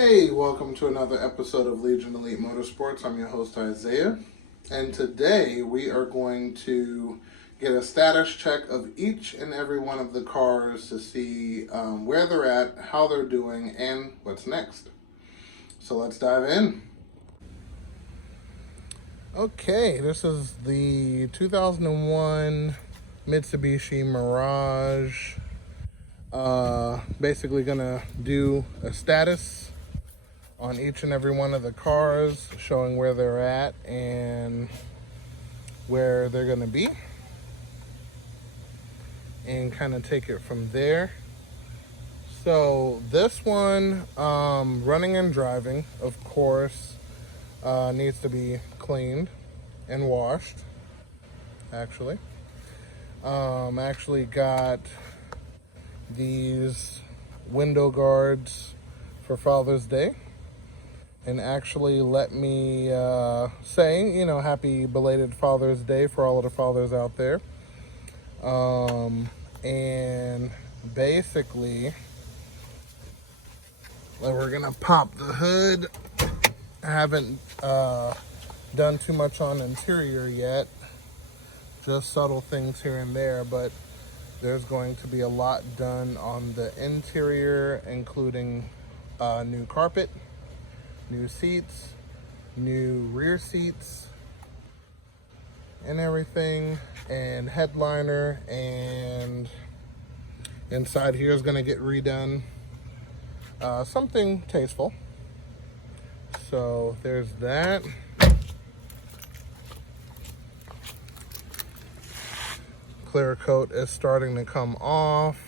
Hey, welcome to another episode of Legion Elite Motorsports. I'm your host Isaiah, and today we are going to get a status check of each and every one of the cars to see where they're at, how they're doing, and what's next. So let's dive in. Okay, this is the 2001 Mitsubishi Mirage. Basically gonna do a status on each and every one of the cars, showing where they're at and where they're going to be, and kind of take it from there. So this one, running and driving, of course, needs to be cleaned and washed. Actually got these window guards for Father's Day, and actually let me say, happy belated Father's Day for all of the fathers out there. And basically, we're gonna pop the hood. I haven't done too much on interior yet, just subtle things here and there, but there's going to be a lot done on the interior, including new carpet, new seats, new rear seats and everything, and headliner, and inside here is going to get redone. Something tasteful. So there's that. Clear coat is starting to come off.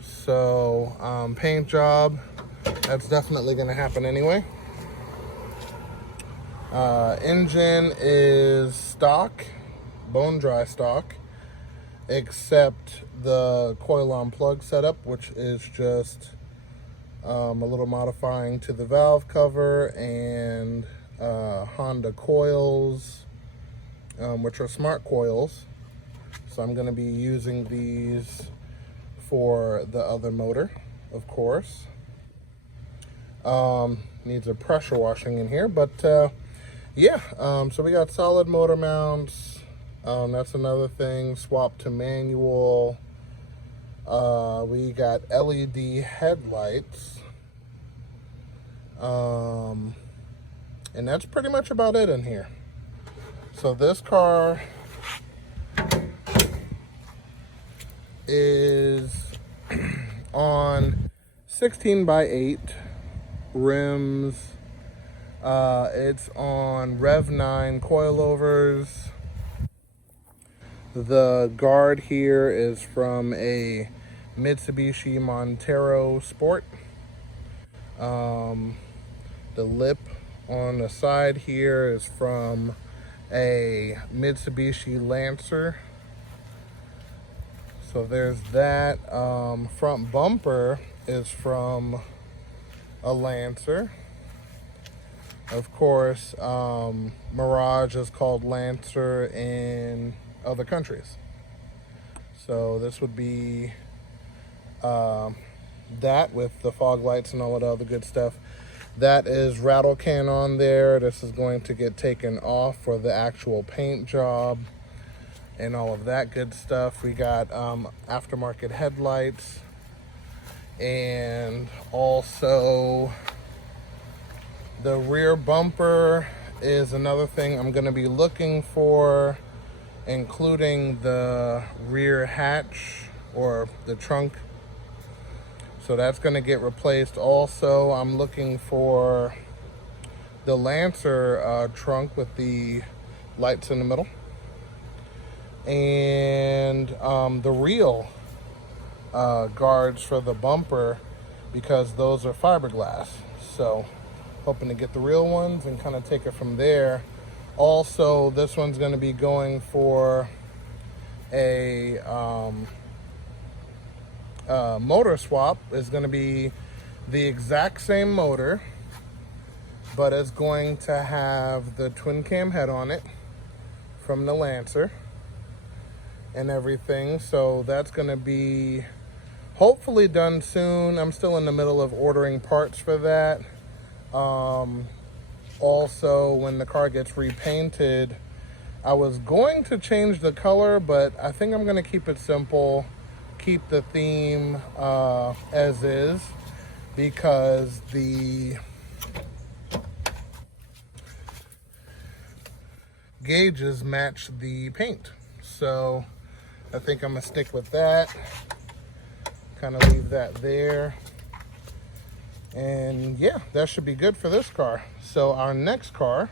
So paint job, that's definitely going to happen anyway. Engine is stock, bone dry stock, except the coil on plug setup, which is just a little modifying to the valve cover, and Honda coils, which are smart coils. So I'm going to be using these for the other motor, of course. Needs a pressure washing in here, but yeah. So we got solid motor mounts. That's another thing. Swap to manual. We got LED headlights. And that's pretty much about it in here. So this car is on 16x8 rims. It's on Rev 9 coilovers. The guard here is from a Mitsubishi Montero Sport. The lip on the side here is from a Mitsubishi Lancer. So there's that. Front bumper is from a Lancer. Of course, Mirage is called Lancer in other countries. So this would be that with the fog lights and all of the other good stuff. That is rattle can on there. This is going to get taken off for the actual paint job and all of that good stuff. We got aftermarket headlights, and also the rear bumper is another thing I'm going to be looking for, including the rear hatch or the trunk. So that's going to get replaced. Also, I'm looking for the Lancer trunk with the lights in the middle, and the real guards for the bumper, because those are fiberglass. So hoping to get the real ones and kind of take it from there. Also, this one's going to be going for a motor swap. Is going to be the exact same motor, but it's going to have the twin cam head on it from the Lancer and everything. So that's going to be hopefully done soon. I'm still in the middle of ordering parts for that. Also, when the car gets repainted, I was going to change the color, but I think I'm going to keep it simple, keep the theme as is, because the gauges match the paint. So I think I'm going to stick with that, kind of leave that there. And yeah, that should be good for this car. So our next car,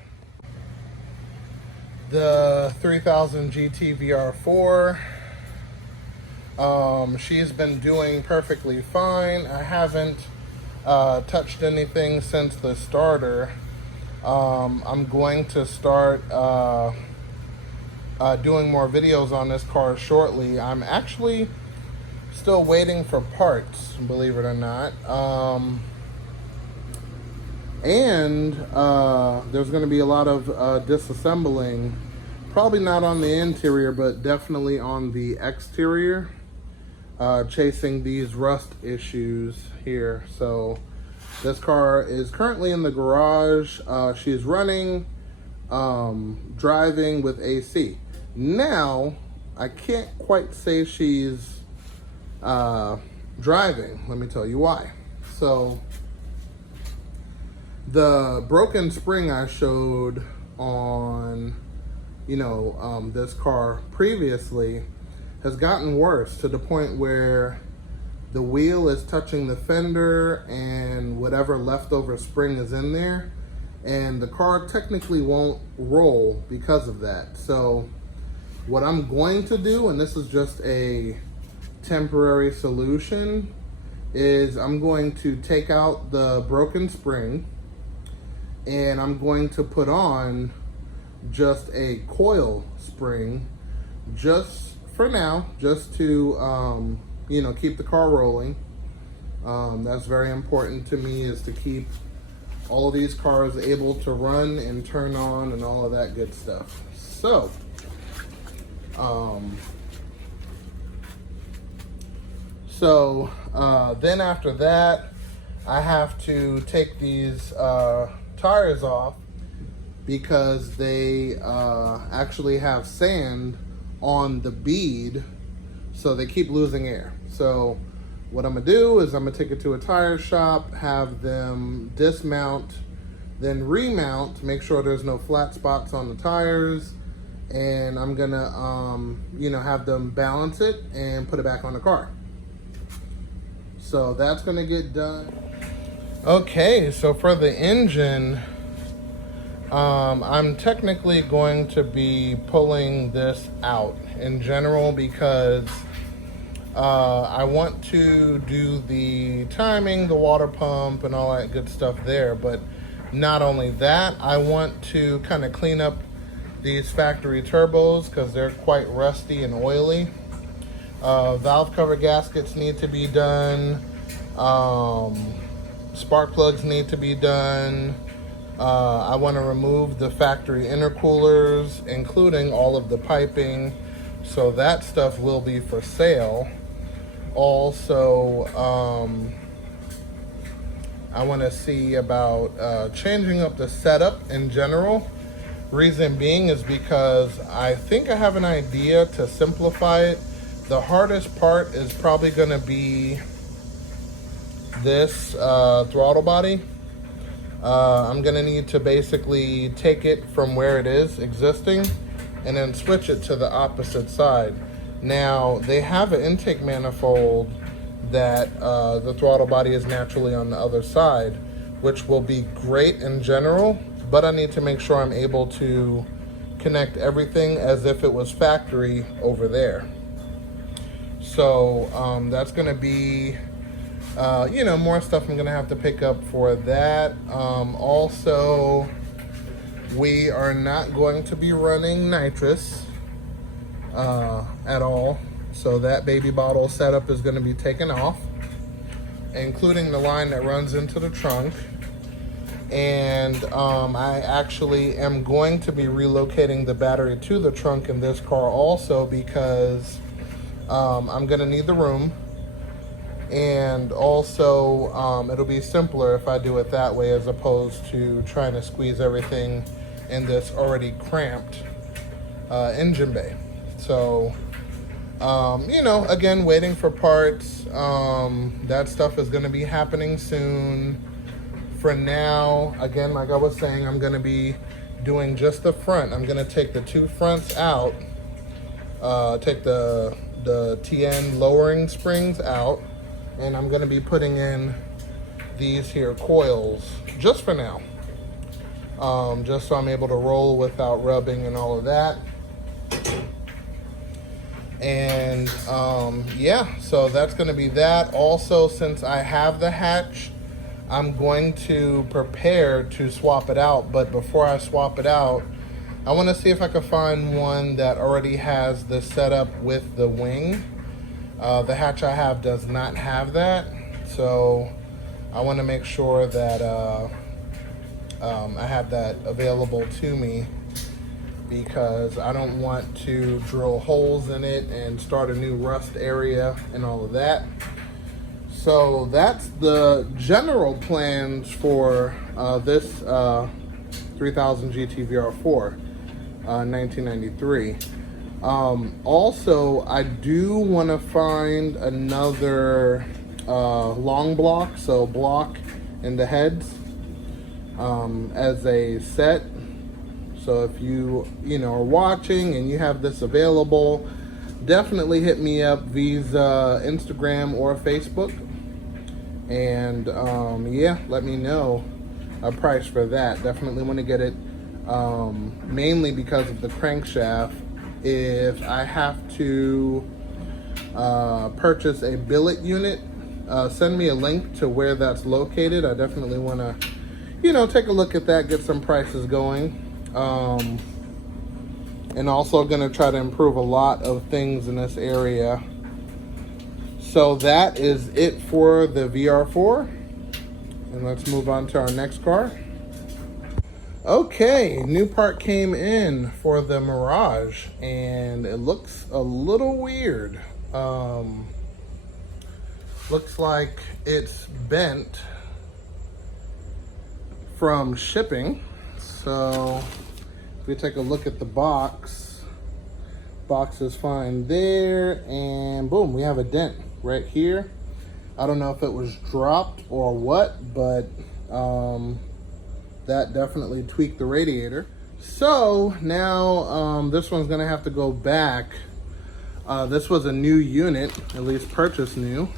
the 3000 GT VR4, she's been doing perfectly fine. I haven't touched anything since the starter. I'm going to start doing more videos on this car shortly. I'm actually still waiting for parts, believe it or not. And there's going to be a lot of disassembling, probably not on the interior, but definitely on the exterior, chasing these rust issues here. So this car is currently in the garage. She's running, driving with AC. Now, I can't quite say she's driving. Let me tell you why. So the broken spring I showed on, this car previously has gotten worse to the point where the wheel is touching the fender and whatever leftover spring is in there, and the car technically won't roll because of that. So what I'm going to do, and this is just a temporary solution, is I'm going to take out the broken spring and I'm going to put on just a coil spring, just for now, just to keep the car rolling. That's very important to me, is to keep all of these cars able to run and turn on and all of that good stuff. So then after that, I have to take these tires off because they actually have sand on the bead, so they keep losing air. So what I'm gonna do is I'm gonna take it to a tire shop, have them dismount, then remount, make sure there's no flat spots on the tires, and I'm gonna have them balance it and put it back on the car. So that's gonna get done. Okay, so for the engine, I'm technically going to be pulling this out in general because I want to do the timing, the water pump, and all that good stuff there. But not only that, I want to kind of clean up these factory turbos because they're quite rusty and oily. Valve cover gaskets need to be done. Spark plugs need to be done. I want to remove the factory intercoolers, including all of the piping. So that stuff will be for sale. Also, I want to see about changing up the setup in general. Reason being is because I think I have an idea to simplify it. The hardest part is probably going to be this throttle body. I'm going to need to basically take it from where it is existing and then switch it to the opposite side. Now, they have an intake manifold that the throttle body is naturally on the other side, which will be great in general, but I need to make sure I'm able to connect everything as if it was factory over there. So that's going to be more stuff I'm going to have to pick up for that. Also, we are not going to be running nitrous at all. So that baby bottle setup is going to be taken off, including the line that runs into the trunk. And I actually am going to be relocating the battery to the trunk in this car also because I'm going to need the room. And also, it'll be simpler if I do it that way as opposed to trying to squeeze everything in this already cramped engine bay. So, you know, again, waiting for parts. That stuff is going to be happening soon. For now, again, like I was saying, I'm going to be doing just the front. I'm going to take the two fronts out, take the TN lowering springs out, and I'm going to be putting in these here coils just for now, just so I'm able to roll without rubbing and all of that. And yeah, so that's going to be that. Also, since I have the hatch, I'm going to prepare to swap it out. But before I swap it out, I want to see if I can find one that already has the setup with the wing. The hatch I have does not have that, so I want to make sure that I have that available to me, because I don't want to drill holes in it and start a new rust area and all of that. So that's the general plans for this 3000 GT VR4 1993. Also, I do want to find another long block, so block in the heads as a set. So if you know, are watching and you have this available, definitely hit me up via Instagram or Facebook, and yeah, let me know a price for that. Definitely want to get it, mainly because of the crankshaft. If I have to purchase a billet unit, send me a link to where that's located. I definitely want to, you know, take a look at that, get some prices going. And also going to try to improve a lot of things in this area. So that is it for the VR4. And let's move on to our next car. Okay, new part came in for the Mirage, and it looks a little weird. Looks like it's bent from shipping. So if we take a look at the box is fine there, and boom, we have a dent right here. I don't know if it was dropped or what, but that definitely tweaked the radiator. So now this one's gonna have to go back. This was a new unit, at least purchased new,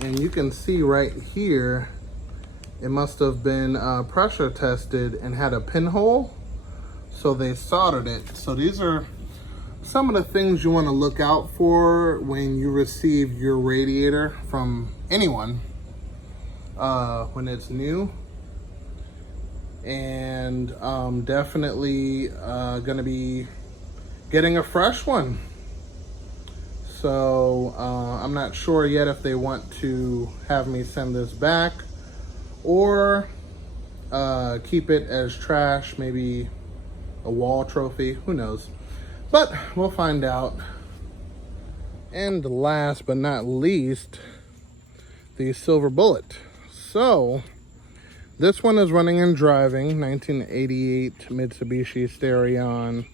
and you can see right here it must have been pressure tested and had a pinhole, so they soldered it. So these are some of the things you want to look out for when you receive your radiator from anyone when it's new. And definitely gonna be getting a fresh one. So I'm not sure yet if they want to have me send this back or keep it as trash, maybe a wall trophy, who knows. But we'll find out. And last but not least, the Silver Bullet. So this one is running and driving, 1988 Mitsubishi Starion.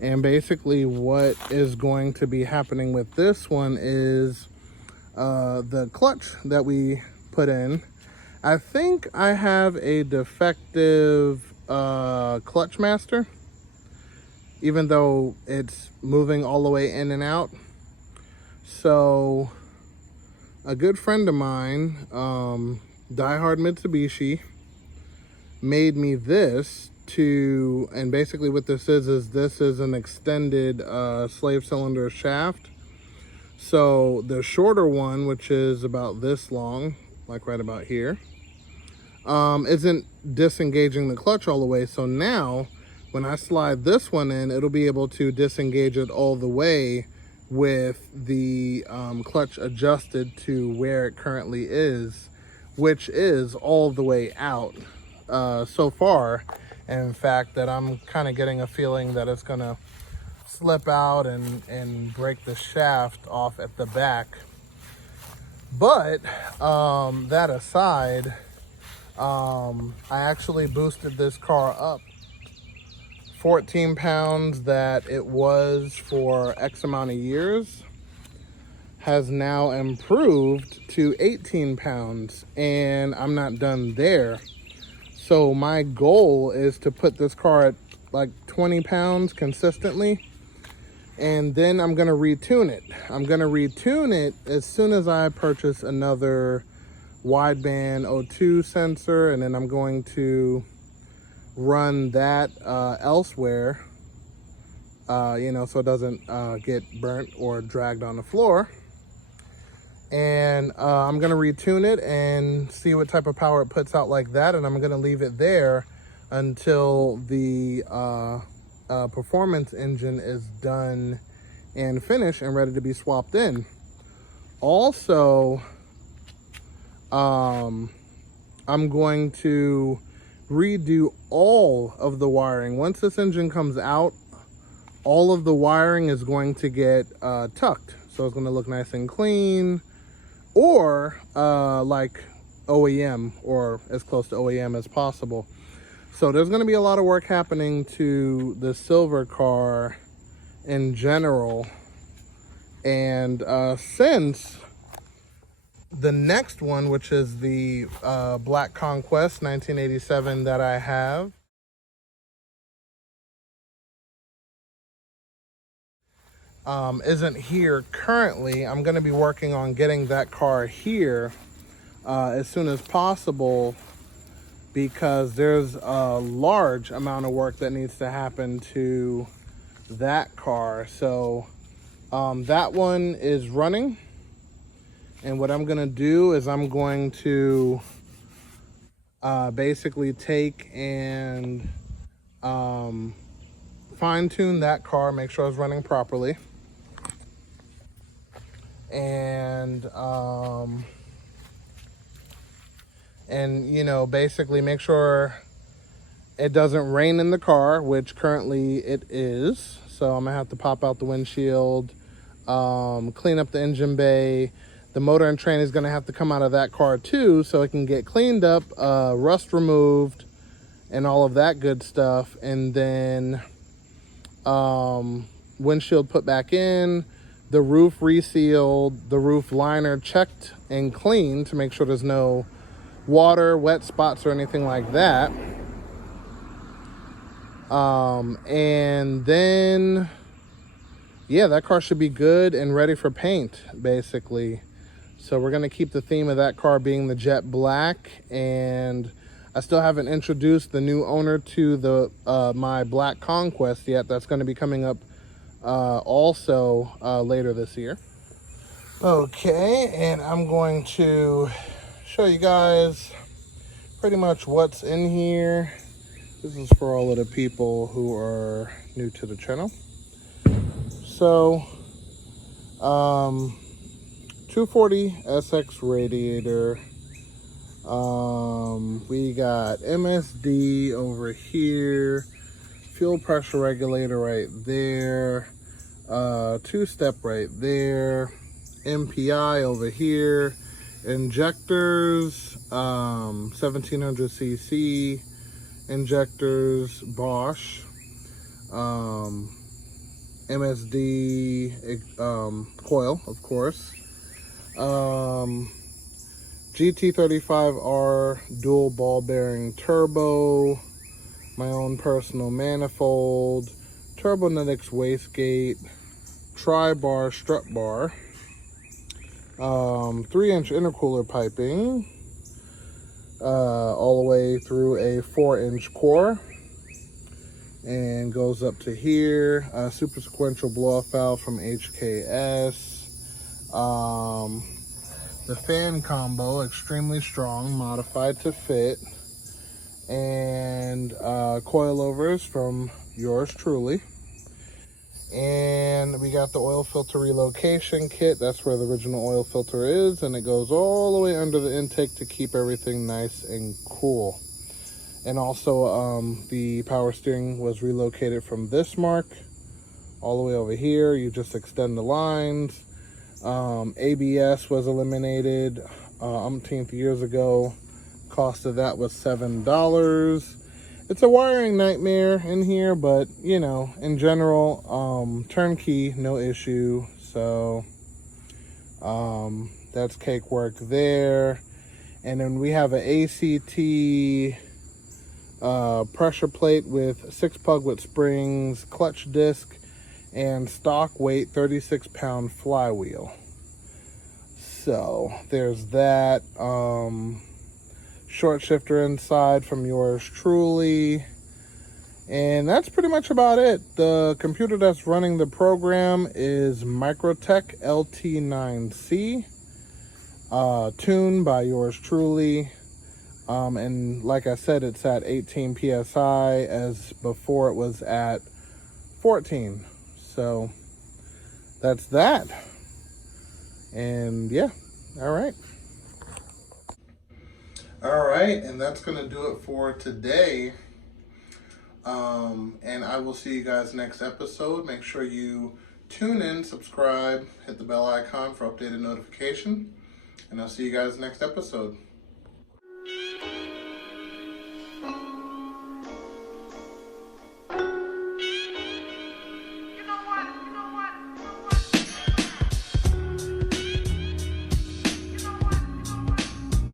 And basically what is going to be happening with this one is the clutch that we put in. I think I have a defective clutch master, even though it's moving all the way in and out. So a good friend of mine, diehard Mitsubishi, made me this to, and basically what this is this is an extended slave cylinder shaft. So the shorter one, which is about this long, like right about here, isn't disengaging the clutch all the way. So now when I slide this one in, it'll be able to disengage it all the way with the clutch adjusted to where it currently is, which is all the way out so far. In fact, that I'm kind of getting a feeling that it's gonna slip out and break the shaft off at the back. But that aside, I actually boosted this car up 14 pounds that it was for X amount of years, has now improved to 18 pounds, and I'm not done there. So my goal is to put this car at like 20 pounds consistently, and then I'm gonna retune it. I'm gonna retune it as soon as I purchase another wideband O2 sensor, and then I'm going to run that elsewhere, you know, so it doesn't get burnt or dragged on the floor. And I'm gonna retune it and see what type of power it puts out like that, and I'm gonna leave it there until the performance engine is done and finished and ready to be swapped in. Also, I'm going to redo all of the wiring. Once this engine comes out, all of the wiring is going to get tucked, so it's going to look nice and clean, or like OEM, or as close to OEM as possible. So there's going to be a lot of work happening to the silver car in general. And since the next one, which is the Black Conquest 1987 that I have, isn't here currently, I'm going to be working on getting that car here as soon as possible, because there's a large amount of work that needs to happen to that car. So that one is running, and what I'm gonna do is I'm going to basically take and fine tune that car, make sure it's running properly, and you know, basically make sure it doesn't rain in the car, which currently it is. So I'm gonna have to pop out the windshield, clean up the engine bay. The motor and train is gonna have to come out of that car too, so it can get cleaned up, rust removed, and all of that good stuff. And then windshield put back in, the roof resealed, the roof liner checked and cleaned to make sure there's no water, wet spots, or anything like that. And then, yeah, that car should be good and ready for paint, basically. So we're gonna keep the theme of that car being the jet black, and I still haven't introduced the new owner to the my Black Conquest yet. That's gonna be coming up also later this year. Okay, and I'm going to show you guys pretty much what's in here. This is for all of the people who are new to the channel. So 240 SX radiator, we got MSD over here, fuel pressure regulator right there, two-step right there, MPI over here, injectors, 1700cc injectors, Bosch, MSD coil, of course, GT35R dual ball bearing turbo, my own personal manifold, Turbonetics wastegate, tri-bar strut bar, 3-inch intercooler piping, all the way through a 4-inch core, and goes up to here. Super sequential blow-off valve from HKS. The fan combo, extremely strong, modified to fit, and coilovers from yours truly. And we got the oil filter relocation kit. That's where the original oil filter is, and it goes all the way under the intake to keep everything nice and cool. And also the power steering was relocated from this mark all the way over here. You just extend the lines. ABS was eliminated umpteenth years ago. Cost of that was $7. It's a wiring nightmare in here, but you know, in general, turnkey, no issue. So that's cake work there. And then we have an ACT pressure plate with 6 pug springs, clutch disc, and stock weight 36-pound flywheel. So there's that. Short shifter inside from yours truly. And that's pretty much about it. The computer that's running the program is Microtech LT9C, tuned by yours truly. And like I said, it's at 18 PSI, as before it was at 14. So that's that. And yeah, all right. All right, and that's going to do it for today. And I will see you guys next episode. Make sure you tune in, subscribe, hit the bell icon for updated notification. And I'll see you guys next episode.